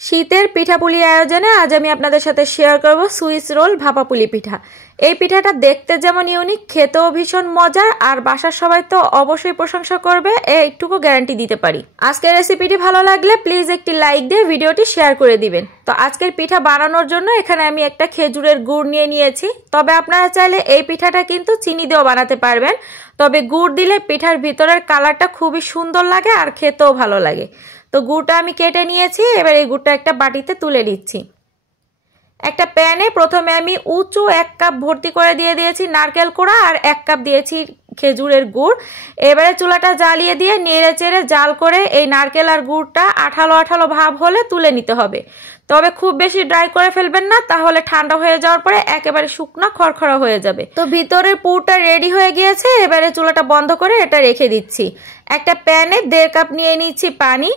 শীতের পিঠাপুলি আয়োজনে আজ আমি আপনাদের সাথে শেয়ার করব সুইস রোল ভাপাপুলি পিঠা। এই পিঠাটা দেখতে যেমন ইউনিক, খেতেও ভীষণ মজার, আর বাসার সবাই তো অবশ্যই প্রশংসা করবে, এইটুকু গ্যারান্টি দিতে পারি। আজকের রেসিপিটি ভালো লাগলে প্লিজ একটি লাইক দিয়ে ভিডিওটি শেয়ার করে দিবেন। তো আজকের পিঠা বানানোর জন্য এখানে আমি একটা খেজুরের গুড় নিয়ে নিয়েছি। তবে আপনারা চাইলে এই পিঠাটা কিন্তু চিনি দিয়েও বানাতে পারবেন, তবে গুড় দিলে পিঠার ভিতরের কালারটা খুবই সুন্দর লাগে আর খেতেও ভালো লাগে। তো গুড়টা আমি কেটে নিয়েছি, এবার এই গুড়টা একটা বাটিতে তুলে নিচ্ছি। একটা প্যানে প্রথমে আমি উঁচু 1 কাপ ভর্তি করে দিয়ে দিয়েছি নারকেল কোড়া, আর 1 কাপ দিয়েছি খেজুরের গুড়। এবারে চুলাটা জ্বালিয়ে দিয়ে নেড়ে চেড়ে জাল করে এই নারকেল আর গুড়টা আঠালো আঠালো ভাব হলে তুলে নিতে হবে। তবে খুব বেশি ড্রাই করে ফেলবেন না, তাহলে ঠান্ডা হয়ে যাওয়ার পরে একেবারে শুকনো খড়খড়া হয়ে যাবে। তো ভিতরের পুরটা রেডি হয়ে গিয়েছে, এবারে চুলাটা বন্ধ করে এটা রেখে দিচ্ছি। একটা প্যানে 1.5 কাপ নিয়ে নিচ্ছি পানি,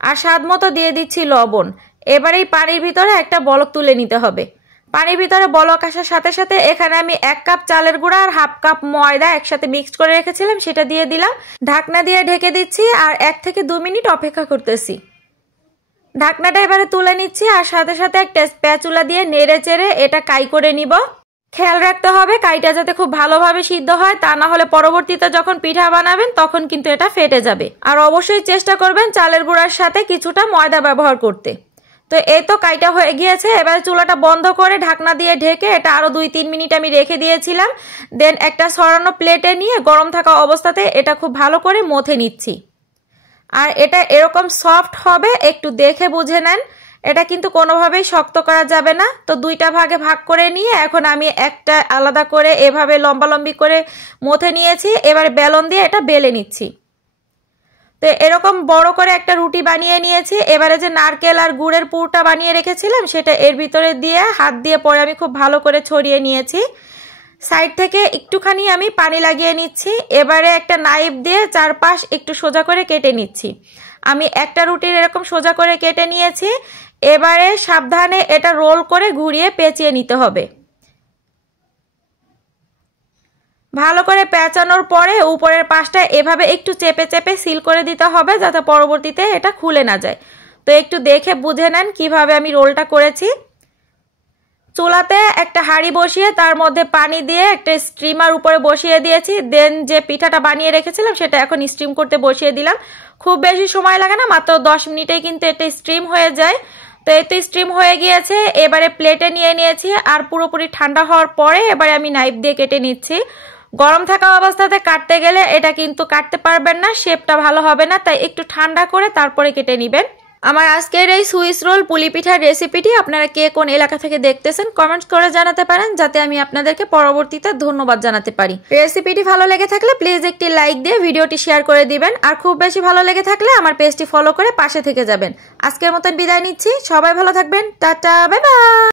আর স্বাদ মতো দিয়ে দিচ্ছি লবণ। এবার এই পানির ভিতরে একটা বলক তুলে নিতে হবে। পানির ভিতরে বলক আসার সাথে সাথে এখানে আমি 1 কাপ চালের গুঁড়া আর 1/2 কাপ ময়দা একসাথে মিক্সড করে রেখেছিলাম, সেটা দিয়ে দিলাম। ঢাকনা দিয়ে ঢেকে দিচ্ছি আর 1 থেকে 2 মিনিট অপেক্ষা করতেছি। ঢাকনাটা এবারে তুলে নিচ্ছি, আর সাথে সাথে একটা স্প্যাচুলা দিয়ে নেড়ে চেড়ে এটা কাই করে নিব। খেয়াল রাখতে হবে কাইটা যাতে খুব ভালোভাবে সিদ্ধ হয়, তা না হলে পরবর্তীতে যখন পিঠা বানাবেন তখন কিন্তু এটা ফেটে যাবে। আর অবশ্যই চেষ্টা করবেন চালের গুঁড়ার সাথে কিছুটা ময়দা ব্যবহার করতে। তো এই তো কাইটা হয়ে গিয়েছে, এবার চুলাটা বন্ধ করে ঢাকনা দিয়ে ঢেকে এটা আরো 2-3 মিনিট আমি রেখে দিয়েছিলাম। দেন একটা ছড়ানো প্লেটে নিয়ে গরম থাকা অবস্থাতে এটা খুব ভালো করে মথে নিচ্ছি। আর এটা এরকম সফট হবে, একটু দেখে বুঝে নেন, এটা কিন্তু কোনোভাবেই শক্ত করা যাবে না। তো 2টা ভাগে ভাগ করে নিয়ে এখন আমি একটা আলাদা করে এভাবে লম্বালম্বি করে মথে নিয়েছি। এবার বেলন দিয়ে এটা বেলে নিচ্ছি। তো এরকম বড় করে একটা রুটি বানিয়ে নিয়েছি। এবারে যে নারকেল আর গুড়ের পুরটা বানিয়ে রেখেছিলাম সেটা এর ভিতরে দিয়ে হাত দিয়ে পরে আমি খুব ভালো করে ছড়িয়ে নিয়েছি। সাইড থেকে একটুখানি আমি পানি লাগিয়ে নিচ্ছি। এবারে একটা নাইফ দিয়ে চারপাশ একটু সোজা করে কেটে নিচ্ছি। আমি একটা রুটির এরকম সোজা করে কেটে নিয়েছি। এবারে সাবধানে এটা রোল করে ঘুরিয়ে পেঁচিয়ে নিতে হবে। ভালো করে পেঁচানোর পরে উপরের পাশটা এভাবে একটু চেপে চেপে সিল করে দিতে হবে, যাতে পরবর্তীতে এটা খুলে না যায়। তো একটু দেখে বুঝে নেন কিভাবে আমি রোলটা করেছি। চুলাতে একটা হাঁড়ি বসিয়ে তার মধ্যে পানি দিয়ে একটা স্টিমার উপরে বসিয়ে দিয়েছি। দেন যে পিঠাটা বানিয়ে রেখেছিলাম সেটা এখন স্টিম করতে বসিয়ে দিলাম। খুব বেশি সময় লাগে না, মাত্র 10 মিনিটেই কিন্তু এটা স্টিম হয়ে যায়। তো এই তো স্টিম হয়ে গিয়েছে, এবারে প্লেটে নিয়ে নিয়েছি। আর পুরোপুরি ঠান্ডা হওয়ার পরে এবারে আমি নাইফ দিয়ে কেটে নিচ্ছি। গরম থাকা অবস্থাতে কাটতে গেলে এটা কিন্তু কাটতে পারবেন না, শেপটা ভালো হবে না, তাই একটু ঠান্ডা করে তারপরে কেটে নেবেন। আমার আজকের এই সুইস রোল পুলি পিঠার রেসিপিটি আপনারা কে কোন এলাকা থেকে দেখতেছেন কমেন্টস করে জানাতে পারেন, যাতে আমি আপনাদেরকে পরবর্তীতে ধন্যবাদ জানাতে পারি। রেসিপিটি ভালো লেগে থাকলে প্লিজ একটি লাইক দিয়ে ভিডিওটি শেয়ার করে দিবেন, আর খুব বেশি ভালো লেগে থাকলে আমার পেজটি ফলো করে পাশে থেকে যাবেন। আজকের মতন বিদায় নিচ্ছি, সবাই ভালো থাকবেন, টাটা, বাই বাই।